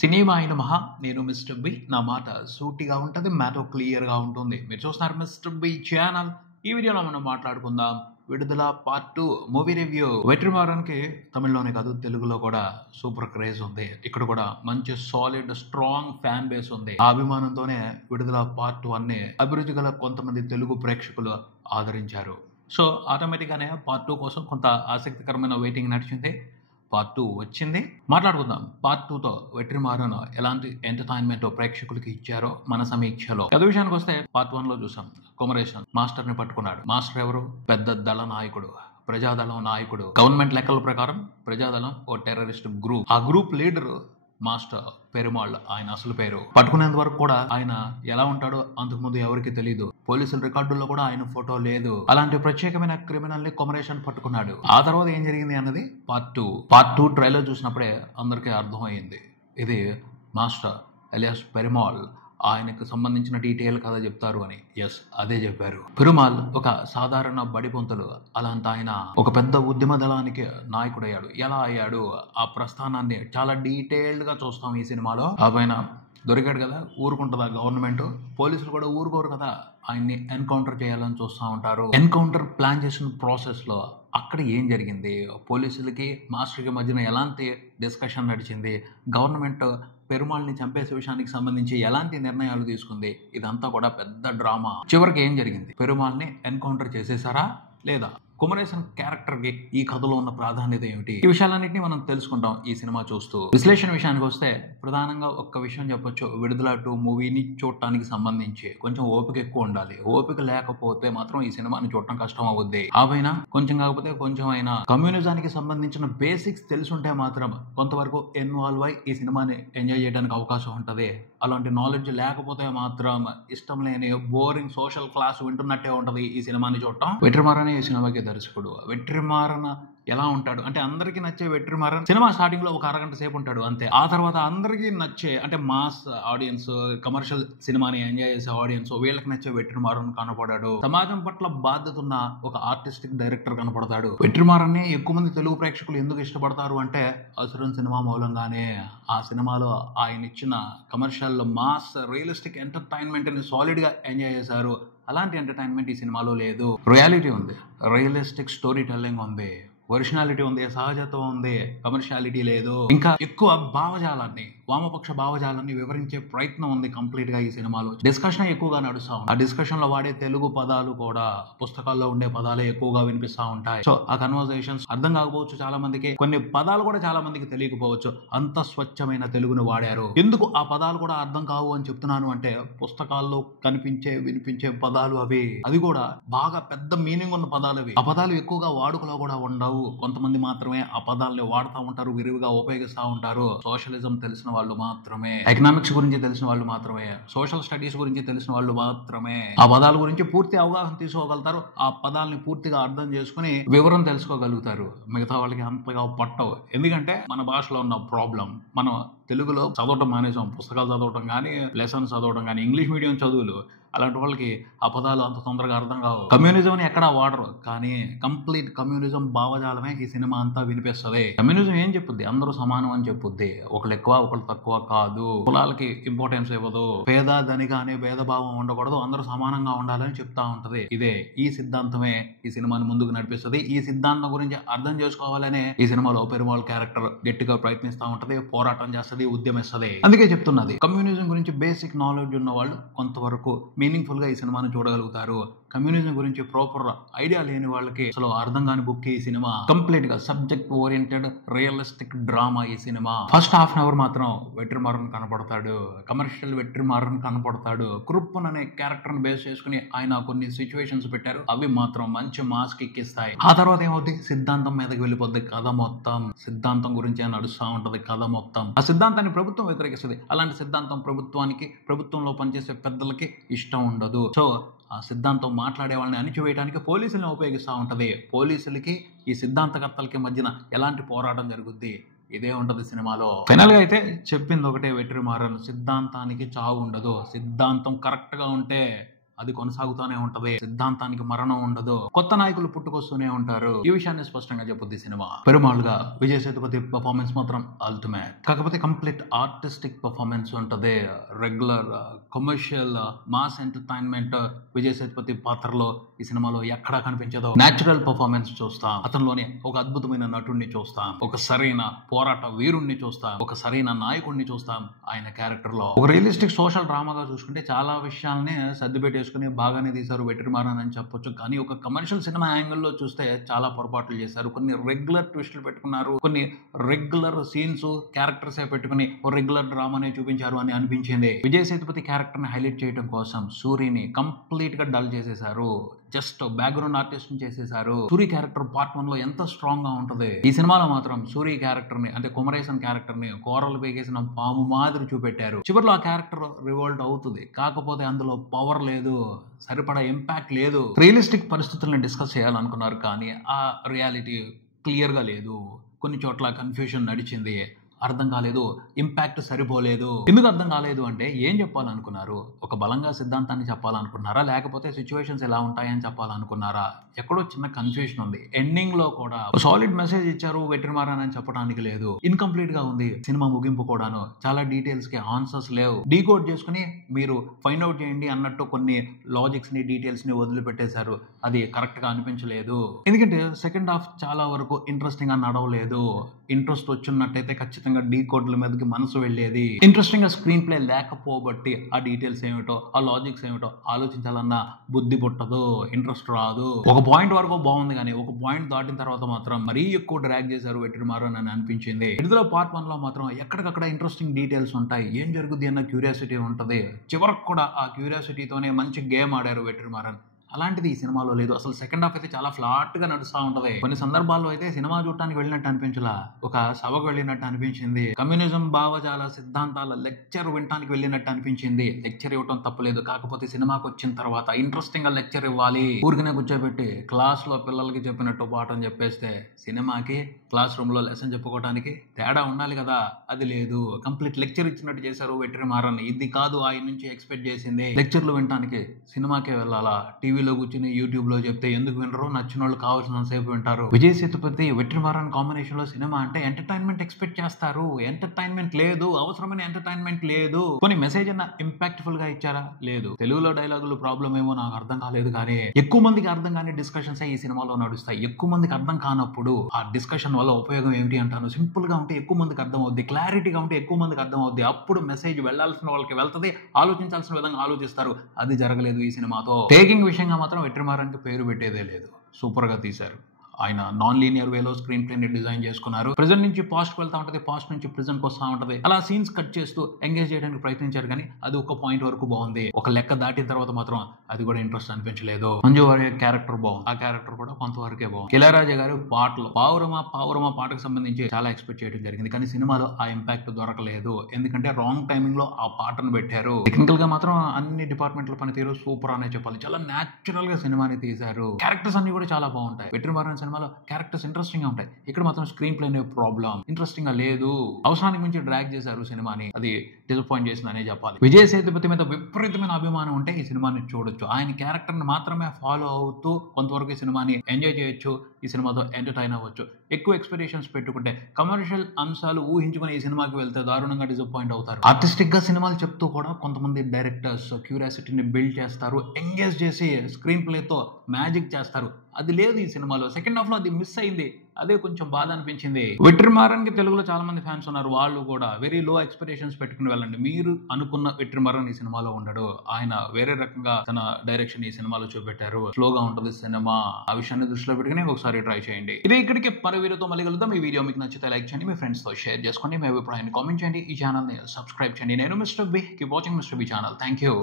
Cinema అయిన మహా నేను మిస్టర్ బి. నా మాట సూటిగా ఉంటుంది, మ్యాటర్ క్లియర్గా ఉంటుంది. మీరు చూస్తున్నారు మిస్టర్ బి ఛానల్. ఈ వీడియోలో మనం మాట్లాడుకుందాం విడుదల పార్ట్ 2 మూవీ రివ్యూ. వెట్రిమారన్కి తమిళ్లోనే కాదు తెలుగులో కూడా సూపర్ క్రేజ్ ఉంది. ఇక్కడ కూడా మంచి సాలిడ్ స్ట్రాంగ్ ఫ్యాన్ బేస్ ఉంది. ఆ అభిమానంతోనే విడుదల పార్ట్ 1 ని అభిరుచి గల కొంతమంది తెలుగు ప్రేక్షకులు ఆదరించారు. సో ఆటోమేటిక్గానే పార్ట్ 2 కోసం కొంత ఆసక్తికరమైన వెయిటింగ్ నడిచింది. పార్ట్ 2 వచ్చింది. మాట్లాడుకుందాం పార్ట్ 2తో వెట్రిమారన్ ఎలాంటి ఎంటర్టైన్మెంట్ ప్రేక్షకులకి ఇచ్చారో మన సమీక్షలో. కథ విషయానికి వస్తే పార్ట్ 1 లో చూసాం కొమరేషన్ మాస్టర్ ని పట్టుకున్నాడు. మాస్టర్ ఎవరు? పెద్ద దళ నాయకుడు, ప్రజాదళం నాయకుడు. గవర్నమెంట్ లెక్కల ప్రకారం ప్రజాదళం ఓ టెర్రరిస్ట్ గ్రూప్. ఆ గ్రూప్ లీడర్ మాస్టర్ పెరుమాళ్, ఆయన అసలు పేరు. పట్టుకునేంత వరకు కూడా ఆయన ఎలా ఉంటాడో అంతకుముందు ఎవరికి తెలియదు. పోలీసుల రికార్డుల్లో కూడా ఆయన ఫోటో లేదు. అలాంటి ప్రత్యేకమైన క్రిమినల్ ని కొమరేషన్ పట్టుకున్నాడు. ఆ తర్వాత ఏం జరిగింది అన్నది పార్ట్ 2 ట్రైలర్ చూసినప్పుడే అందరికీ అర్థమైంది. ఇది మాస్టర్ ఎలియాస్ పెరుమాళ్, ఆయనకు సంబంధించిన డీటెయిల్ కథ చెప్తారు అని. ఎస్, అదే చెప్పారు. పెరుమాళ్ ఒక సాధారణ బడిపొంతలు. అలాంటి ఆయన ఒక పెద్ద ఉద్యమ దళానికి నాయకుడయ్యాడు. ఎలా అయ్యాడు ఆ ప్రస్థానాన్ని చాలా డీటెయిల్డ్ గా చూస్తాం ఈ సినిమాలో. ఆ పైన దొరికాడు కదా, ఊరుకుంటుందా గవర్నమెంట్? పోలీసులు కూడా ఊరుకోరు కదా, ఆయన్ని ఎన్కౌంటర్ చేయాలని చూస్తూ ఉంటారు. ఎన్కౌంటర్ ప్లాన్ చేసిన ప్రాసెస్ లో అక్కడ ఏం జరిగింది, పోలీసులకి మాస్టర్కి మధ్యన ఎలాంటి డిస్కషన్ నడిచింది, గవర్నమెంట్ పెరుమాళ్ని చంపేసే విషయానికి సంబంధించి ఎలాంటి నిర్ణయాలు తీసుకుంది, ఇదంతా కూడా పెద్ద డ్రామా. చివరికి ఏం జరిగింది? పెరుమాళ్ని ఎన్కౌంటర్ చేసేసారా లేదా? కొమరేషన్ క్యారెక్టర్ కి ఈ కథలో ఉన్న ప్రాధాన్యత ఏమిటి? ఈ విషయాలన్నింటినీ మనం తెలుసుకుంటాం ఈ సినిమా చూస్తూ. విశ్లేషణ విషయానికి వస్తే ప్రధానంగా ఒక్క విషయం చెప్పొచ్చు. విడుదల 2 మూవీని చూడటానికి సంబంధించి కొంచెం ఓపిక ఎక్కువ ఉండాలి. ఓపిక లేకపోతే మాత్రం ఈ సినిమాని చూడటం కష్టం అవుద్ది. ఆ పైన కొంచెం కాకపోతే కొంచెం అయినా కమ్యూనిజానికి సంబంధించిన బేసిక్స్ తెలుసుంటే మాత్రం కొంతవరకు ఇన్వాల్వ్ అయి ఈ సినిమాని ఎంజాయ్ చేయడానికి అవకాశం ఉంటది. అలాంటి నాలెడ్జ్ లేకపోతే మాత్రం ఇష్టం లేని బోరింగ్ సోషల్ క్లాస్ వింటున్నట్టే ఉంటది ఈ సినిమాని చూడటం. వెట్రిమారన్ ఈ సినిమాకి దర్శకుడు. వెట్రిమారన్ ఎలా ఉంటాడు అంటే అందరికీ నచ్చే వెట్రిమారన్ సినిమా స్టార్టింగ్ లో ఒక అరగంట సేపు ఉంటాడు అంతే. ఆ తర్వాత అందరికీ నచ్చే అంటే మాస్ ఆడియన్స్, కమర్షియల్ సినిమాని ఎంజాయ్ చేసే ఆడియన్స్, వీళ్ళకి నచ్చే వెట్రిమారన్ కనపడాడు. సమాజం పట్ల బాధ్యత ఉన్న ఒక ఆర్టిస్టిక్ డైరెక్టర్ కనపడతాడు. వెట్రిమారన్ ని ఎక్కువ మంది తెలుగు ప్రేక్షకులు ఎందుకు ఇష్టపడతారు అంటే అసురన్ సినిమా మూలంగానే. ఆ సినిమాలో ఆయన ఇచ్చిన కమర్షియల్ మాస్ రియలిస్టిక్ ఎంటర్టైన్మెంట్ ని సాలిడ్ గా ఎంజాయ్ చేశారు. అలాంటి ఎంటర్టైన్మెంట్ ఈ సినిమాలో లేదు. రియాలిటీ ఉంది, రియలిస్టిక్ స్టోరీ టెల్లింగ్ ఉంది, ఒరిజినాలిటీ ఉంది, సహజత్వం ఉంది, కమర్షియాలిటీ లేదు. ఇంకా ఎక్కువ భావజాలాన్ని, వామపక్ష భావజాలాన్ని వివరించే ప్రయత్నం ఉంది కంప్లీట్ గా ఈ సినిమాలో. డిస్కషన్ ఎక్కువగా నడుస్తా ఉంది. ఆ డిస్కషన్ లో వాడే తెలుగు పదాలు కూడా పుస్తకాల్లో ఉండే పదాలే ఎక్కువగా వినిపిస్తా ఉంటాయి. సో ఆ కన్వర్సేషన్స్ అర్థం కాకపోవచ్చు చాలా మందికి, కొన్ని పదాలు కూడా చాలా మందికి తెలియకపోవచ్చు. అంత స్వచ్ఛమైన తెలుగును వాడారు. ఎందుకు ఆ పదాలు కూడా అర్థం కావు అని చెప్తున్నాను అంటే పుస్తకాల్లో కనిపించే వినిపించే పదాలు అవి, అది కూడా బాగా పెద్ద మీనింగ్ ఉన్న పదాలు అవి. ఆ పదాలు ఎక్కువగా వాడుకలో కూడా ఉండవు. కొంతమంది మాత్రమే ఆ పదాలని వాడుతూ ఉంటారు, విరివిగా ఉపయోగిస్తూ ఉంటారు. సోషలిజం తెలిసిన వాళ్ళు మాత్రమే, ఎకనామిక్స్ గురించి తెలిసిన వాళ్ళు మాత్రమే, సోషల్ స్టడీస్ గురించి తెలిసిన వాళ్ళు మాత్రమే ఆ పదాల గురించి పూర్తి అవగాహన తీసుకోగలుగుతారు. ఆ పదాలని పూర్తిగా అర్థం చేసుకుని వివరం తెలుసుకోగలుగుతారు. మిగతా వాళ్ళకి అంతగా పట్టవు. ఎందుకంటే మన భాషలో ఉన్న ప్రాబ్లం, మనం తెలుగులో చదవటం మానేసాం. పుస్తకాలు చదవటం కానీ, లెసన్స్ చదవటం కానీ, ఇంగ్లీష్ మీడియం చదువులు, అలాంటి వాళ్ళకి ఆ పదాలు అంత తొందరగా అర్థం కావు. కమ్యూనిజం ఎక్కడా వాడరు, కానీ కంప్లీట్ కమ్యూనిజం భావజాలమే ఈ సినిమా అంతా వినిపిస్తుంది. కమ్యూనిజం ఏం చెప్పుద్ది? అందరూ సమానం అని చెప్పుద్ది. ఒకళ్ళు ఎక్కువ ఒకళ్ళు తక్కువ కాదు, కులాలకి ఇంపార్టెన్స్ ఇవ్వదు, పేద ధనిక అనే భేదభావం ఉండకూడదు, అందరూ సమానంగా ఉండాలని చెప్తా ఉంటది. ఇదే ఈ సిద్ధాంతమే ఈ సినిమాని ముందుకు నడిపిస్తుంది. ఈ సిద్ధాంతం గురించి అర్థం చేసుకోవాలనే ఈ సినిమాలో పెరుమాళ్ క్యారెక్టర్ గట్టిగా ప్రయత్నిస్తూ ఉంటది, పోరాటం చేస్తుంది, ఉద్యమిస్తుంది. అందుకే చెప్తున్నది, కమ్యూనిజం గురించి బేసిక్ నాలెడ్జ్ ఉన్న వాళ్ళు కొంతవరకు మీనింగ్ఫుల్ గా ఈ సినిమాను చూడగలుగుతారు. కమ్యూనిజం గురించి ప్రాపర్ ఐడియా లేని వాళ్ళకి అసలు అర్థం కాని బుక్ ఈ సినిమా. కంప్లీట్ గా సబ్జెక్ట్ ఓరియంటెడ్ రియలిస్టిక్ డ్రామా ఈ cinema. First half an hour మాత్రం వెట్రిమారన్ కనపడతాడు, కమర్షియల్ వెట్రిమారన్ కనపడతాడు. కృప్పన్ అనే క్యారెక్టర్ ని బేస్ చేసుకుని ఆయన కొన్ని సిచ్యువేషన్స్ పెట్టారు, అవి మాత్రం మంచి మాస్ ఎక్కిస్తాయి. ఆ తర్వాత ఏమవుతుంది? సిద్ధాంతం మీదకి వెళ్ళిపోద్ది కథ మొత్తం. సిద్ధాంతం గురించే నడుస్తూ ఉంటది కథ మొత్తం. ఆ సిద్ధాంతాన్ని ప్రభుత్వం వ్యతిరేకిస్తుంది. అలాంటి సిద్ధాంతం ప్రభుత్వానికి, ప్రభుత్వంలో పనిచేసే పెద్దలకి ఇష్టం ఉండదు. సో ఆ సిద్ధాంతం మాట్లాడే వాళ్ళని అణిచివేయడానికి పోలీసులను ఉపయోగిస్తూ ఉంటది. పోలీసులకి ఈ సిద్ధాంతకర్తలకి మధ్యన ఎలాంటి పోరాటం జరుగుద్ది, ఇదే ఉంటది సినిమాలో. ఫైనల్ గా అయితే చెప్పింది ఒకటే వెట్రిమారన్, సిద్ధాంతానికి చావు ఉండదు. సిద్ధాంతం కరెక్ట్ గా ఉంటే అది కొనసాగుతూనే ఉంటది. సిద్ధాంతానికి మరణం ఉండదు. కొత్త నాయకులు పుట్టుకొస్తూనే ఉంటారు. ఈ విషయాన్ని స్పష్టంగా చెప్పుద్ది సినిమా. పెరుమాళ్ గా విజయ్ సేతుపతి పర్ఫార్మెన్స్ మాత్రం అల్టిమేట్. కాకపోతే కంప్లీట్ ఆర్టిస్టిక్ పర్ఫార్మెన్స్ ఉంటది. Regular commercial mass entertainment Vijay Sethupathi పాత్రలో ఈ సినిమాలో ఎక్కడా కనిపించదు. నేచురల్ పర్ఫార్మెన్స్ చూస్తాం. అతనిలోని ఒక అద్భుతమైన నటుడిని చూస్తాం. ఒక సరైన పోరాట వీరుణ్ణి చూస్తాం. ఒక సరైన నాయకుడిని చూస్తాం. ఆయన క్యారెక్టర్ లో ఒక రియలిస్టిక్ సోషల్ డ్రామాగా చూసుకుంటే చాలా విషయాల్ని సర్ది పెట్టేసుకుని బాగానే తీశారు వెట్రిమారన్ అని చెప్పొచ్చు. కానీ ఒక కమర్షియల్ సినిమా యాంగిల్లో చూస్తే చాలా పొరపాట్లు చేశారు. కొన్ని రెగ్యులర్ ట్విస్టులు పెట్టుకున్నారు. కొన్ని రెగ్యులర్ సీన్స్ క్యారెక్టర్స్ పెట్టుకుని ఒక రెగ్యులర్ డ్రామానే చూపించారు అని అనిపించింది. విజయ్ సేతుపతి క్యారెక్టర్ ని హైలైట్ చేయడం కోసం సూరిని కంప్లీట్ గా డల్ చేసేశారు. జస్ట్ బ్యాక్గ్రౌండ్ ఆర్టిస్ట్ ని చేసేశారు. సూరి క్యారెక్టర్ పార్ట్ 1 లో ఎంత స్ట్రాంగ్ గా ఉంటది. ఈ సినిమాలో మాత్రం సూరి క్యారెక్టర్ ని అంటే కుమరేసన్ క్యారెక్టర్ ని కూరలు పేగేసిన పాము మాదిరి చూపెట్టారు. చివరిలో ఆ క్యారెక్టర్ రివోల్ట్ అవుతుంది. కాకపోతే అందులో పవర్ లేదు, సరిపడా ఇంపాక్ట్ లేదు. రియలిస్టిక్ పరిస్థితుల్ని డిస్కస్ చేయాలనుకున్నారు కానీ ఆ రియాలిటీ క్లియర్ గా లేదు. కొన్ని చోట్ల కన్ఫ్యూషన్ నడిచింది. అర్థం కాలేదు. ఇంపాక్ట్ సరిపోలేదు. ఎందుకు అర్థం కాలేదు అంటే ఏం చెప్పాలనుకున్నారు? ఒక బలంగా సిద్ధాంతాన్ని చెప్పాలనుకున్నారా, లేకపోతే సిచ్యువేషన్స్ ఎలా ఉంటాయని చెప్పాలనుకున్నారా? ఎక్కడో చిన్న కన్ఫ్యూషన్ ఉంది. ఎండింగ్ లో కూడా సాలిడ్ మెసేజ్ ఇచ్చారు వెట్రిమారన్ అని చెప్పడానికి లేదు. ఇన్కంప్లీట్ గా ఉంది సినిమా ముగింపు కూడాను. చాలా డీటెయిల్స్ కి ఆన్సర్స్ లేవు. డీకోడ్ చేసుకుని మీరు ఫైండ్ అవుట్ చేయండి అన్నట్టు కొన్ని లాజిక్స్ ని డీటెయిల్స్ ని వదిలిపెట్టేశారు. అది కరెక్ట్ గా అనిపించలేదు. ఎందుకంటే సెకండ్ హాఫ్ చాలా వరకు ఇంట్రెస్టింగ్ గా నడవలేదు. ఇంట్రెస్ట్ వచ్చినట్టయితే ఖచ్చితంగా డీకోడ్ల మీదకి మనసు వెళ్ళేది. ఇంట్రెస్టింగ్ గా స్క్రీన్ ప్లే లేకపోబట్టి ఆ డీటెయిల్స్ ఏమిటో ఆ లాజిక్స్ ఏమిటో ఆలోచించాలన్న బుద్ధి పుట్టదు, ఇంట్రెస్ట్ రాదు. ఒక పాయింట్ వరకు బాగుంది కానీ ఒక పాయింట్ దాటిన తర్వాత మాత్రం మరీ ఎక్కువ డ్రాగ్ చేశారు వెట్రిమారన్ అని అనిపించింది. విడుదల పార్ట్ 1 లో మాత్రం ఎక్కడికక్కడ ఇంట్రెస్టింగ్ డీటెయిల్స్ ఉంటాయి. ఏం జరుగుద్ది అన్న క్యూరియాసిటీ ఉంటది. చివరికి కూడా ఆ క్యూరియాసిటీతోనే మంచి గేమ్ ఆడారు వెట్రిమారన్. అలాంటిది ఈ సినిమాలో లేదు. అసలు సెకండ్ హాఫ్ అయితే చాలా ఫ్లాట్ గా నడుస్తూ ఉంటది. కొన్ని సందర్భాల్లో అయితే సినిమా చూడటానికి వెళ్ళినట్టు అనిపించలా, ఒక సభకు వెళ్ళినట్టు అనిపించింది. కమ్యూనిజం భావజాల సిద్ధాంతాల లెక్చర్ వినటానికి వెళ్ళినట్టు అనిపించింది. లెక్చర్ ఇవ్వటం తప్పలేదు. కాకపోతే సినిమాకి వచ్చిన తర్వాత ఇంట్రెస్టింగ్ గా లెక్చర్ ఇవ్వాలి. ఊరికనే కూర్చోబెట్టి క్లాస్ లో పిల్లలకి చెప్పినట్టు పాఠం చెప్పేస్తే సినిమాకి క్లాస్ రూమ్ లో లెసన్ చెప్పుకోవడానికి తేడా ఉండాలి కదా, అది లేదు. కంప్లీట్ లెక్చర్ ఇచ్చినట్టు చేశారు వెట్రిమారన్. ఇది కాదు ఆయన నుంచి ఎక్స్పెక్ట్ చేసింది. లెక్చర్లు వినటానికి సినిమాకే వెళ్ళాలా? టీవీలో కూర్చుని యూట్యూబ్ లో చెప్తే ఎందుకు వినరు? నచ్చిన వాళ్ళు కావాల్సిన సేపు వింటారు. విజయ్ సేతుపతి వెట్రిమారన్ కాంబినేషన్ లో సినిమా అంటే ఎంటర్టైన్మెంట్ ఎక్స్పెక్ట్ చేస్తారు. ఎంటర్టైన్మెంట్ లేదు, అవసరమైన ఎంటర్టైన్మెంట్ లేదు. కొన్ని మెసేజ్ అన్న ఇంపాక్ట్ఫుల్ గా ఇచ్చారా? లేదు. తెలుగులో డైలాగులు ప్రాబ్లం ఏమో నాకు అర్థం కాలేదు కానీ ఎక్కువ మందికి అర్థం కాని డిస్కషన్స్ ఈ సినిమాలో నడుస్తాయి. ఎక్కువ మందికి అర్థం కానప్పుడు ఆ డిస్కషన్ వల్ల ఉపయోగం ఏమిటి అంటాను. సింపుల్ గా ఉంటే ఎక్కువ మందికి అర్థం అవుద్ది, క్లారిటీగా ఉంటే ఎక్కువ మందికి అర్థం అవుద్ది. అప్పుడు మెసేజ్ వెళ్లాల్సిన వాళ్ళకి వెళ్తది, ఆలోచించాల్సిన విధంగా ఆలోచిస్తారు. అది జరగలేదు ఈ సినిమాతో. టేకింగ్ విషయంగా మాత్రం వెట్రిమారన్ కి పేరు పెట్టేదే లేదు. సూపర్ గా తీశారు. ఆయన నాన్ లీనియర్ వేలో స్క్రీన్ ప్లే ని డిజైన్ చేసుకున్నారు. ప్రెజెంట్ నుంచి పాస్ట్ కి వెళ్తా ఉంటది, పాస్ట్ నుంచి ప్రెజెంట్ కి వస్తా ఉంటది. అలా సీన్స్ కట్ చేస్తూ ఎంగేజ్ చేయడానికి ప్రయత్నించారు కానీ అది ఒక పాయింట్ వరకు బాగుంది. ఒక లెక్క దాటిన తర్వాత మాత్రం అది కూడా ఇంట్రెస్ట్ అనిపించలేదు. మంజు వారియర్ క్యారెక్టర్ బాగుంది. ఆ క్యారెక్టర్ కూడా కొంతవరకే బాగుంది. ఇళయరాజా గారు పాటలు పావురమా పాటకు సంబంధించి చాలా ఎక్స్పెక్ట్ చేయడం జరిగింది కానీ సినిమాలో ఆ ఇంపాక్ట్ దొరకలేదు. ఎందుకంటే రాంగ్ టైమింగ్ లో ఆ పాటను పెట్టారు. టెక్నికల్ గా మాత్రం అన్ని డిపార్ట్మెంట్ల పనితీరు సూపర్ అనే చెప్పాలి. చాలా న్యాచురల్ గా సినిమాని తీశారు. క్యారెక్టర్స్ అన్ని కూడా చాలా బాగుంటాయి. వెట్రిమారన్ సినిమాలో క్యారెక్టర్స్ ఇంట్రెస్టింగ్ గా ఉంటాయి. ఇక్కడ మాత్రం స్క్రీన్ ప్లే ప్రాబ్లం, ఇంట్రెస్టింగ్ గా లేదు. అవసరానికి మించి డ్రాగ్ చేశారు సినిమాని. అది డిసప్పాయింట్ చేసిందనే చెప్పాలి. విజయ్ సేతుపతి మీద విపరీతమైన అభిమానం ఉంటే ఈ సినిమాని చూడొచ్చు. ఆయన క్యారెక్టర్ ని మాత్రమే ఫాలో అవుతూ కొంతవరకు ఈ సినిమాని ఎంజాయ్ చేయొచ్చు. ఈ సినిమాతో ఎంటర్టైన్ అవ్వచ్చు. ఎక్కువ ఎక్స్పెక్టేషన్స్ పెట్టుకుంటే కమర్షియల్ అంశాలు ఊహించుకుని ఈ సినిమాకి వెళ్తే దారుణంగా డిసప్పాయింట్ అవుతారు. ఆర్టిస్టిక్ గా సినిమాలు చెప్తూ కూడా కొంతమంది డైరెక్టర్స్ క్యూరియాసిటీని బిల్డ్ చేస్తారు, ఎంగేజ్ చేసి స్క్రీన్ ప్లేతో మ్యాజిక్ చేస్తారు. అది లేదు ఈ సినిమాలో. సెకండ్ హాఫ్ లో అది మిస్ అయింది. అదే కొంచెం బాధ అనిపించింది. వెట్రిమారన్ కి తెలుగులో చాలా మంది ఫ్యాన్స్ ఉన్నారు. వాళ్ళు కూడా వెరీ లో ఎక్స్పెక్టేషన్స్ పెట్టుకుని వెళ్ళండి. మీరు అనుకున్న వెట్రిమారన్ ఈ సినిమాలో ఉండడు. ఆయన వేరే రకంగా తన డైరెక్షన్ ఈ సినిమాలో చూపెట్టారు. స్లోగా ఉంటుంది సినిమా. ఆ విషయాన్ని దృష్టిలో పెట్టుకుని ఒకసారి ట్రై చేయండి. ఇదే ఇక్కడికి పని వీడియోతో మళ్ళీ కలుద్దాం. ఈ వీడియో మీకు నచ్చితే లైక్ చేయండి, మీ ఫ్రెండ్స్ తో షేర్ చేసుకోండి, మీ అభిప్రాయాన్ని కామెంట్ చేయండి, ఈ ఛానల్ ని సబ్స్క్రైబ్ చేయండి. నేను mister B. Keep watching mister B channel. Thank you.